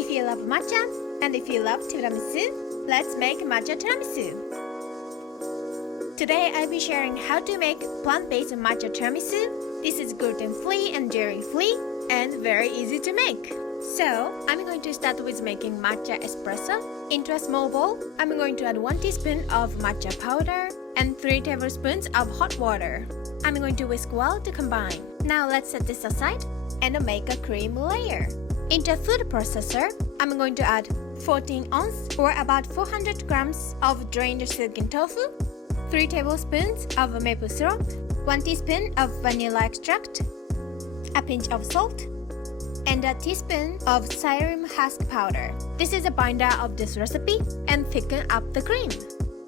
If you love matcha and if you love tiramisu, let's make matcha tiramisu. Today I'll be sharing how to make plant-based matcha tiramisu. This is gluten-free and dairy-free and very easy to make. So, I'm going to start with making matcha espresso. Into a small bowl, I'm going to add 1 teaspoon of matcha powder and 3 tablespoons of hot water. I'm going to whisk well to combine. Now let's set this aside and make a cream layer. Into a food processor, I'm going to add 14 ounce or about 400 grams of drained silken tofu, 3 tablespoons of maple syrup, 1 teaspoon of vanilla extract, a pinch of salt, and a teaspoon of psyllium husk powder. This is a binder of this recipe and thicken up the cream.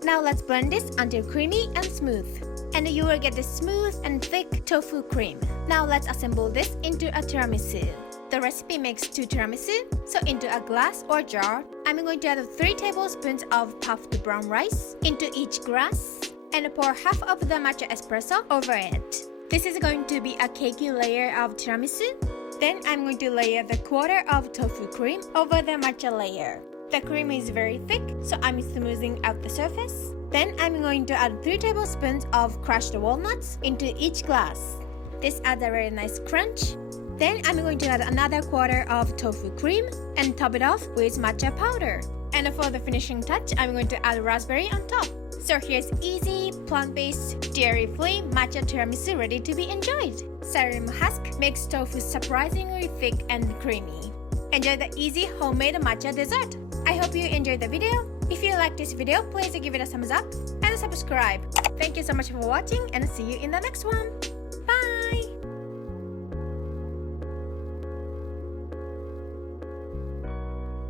Now let's blend this until creamy and smooth. And you will get this smooth and thick tofu cream. Now let's assemble this into a tiramisu. The recipe makes 2 tiramisu, so into a glass or jar, I'm going to add 3 tablespoons of puffed brown rice into each glass and pour half of the matcha espresso over it. This is going to be a cakey layer of tiramisu. Then I'm going to layer the quarter of tofu cream over the matcha layer. The cream is very thick, so I'm smoothing out the surface. Then I'm going to add 3 tablespoons of crushed walnuts into each glass. This adds a very nice crunch. Then I'm going to add another quarter of tofu cream and top it off with matcha powder. And for the finishing touch, I'm going to add raspberry on top. So here's easy, plant-based, dairy-free matcha tiramisu ready to be enjoyed. Psyllium husk makes tofu surprisingly thick and creamy. Enjoy the easy homemade matcha dessert. I hope you enjoyed the video. If you like this video, please give it a thumbs up and subscribe. Thank you so much for watching and see you in the next one.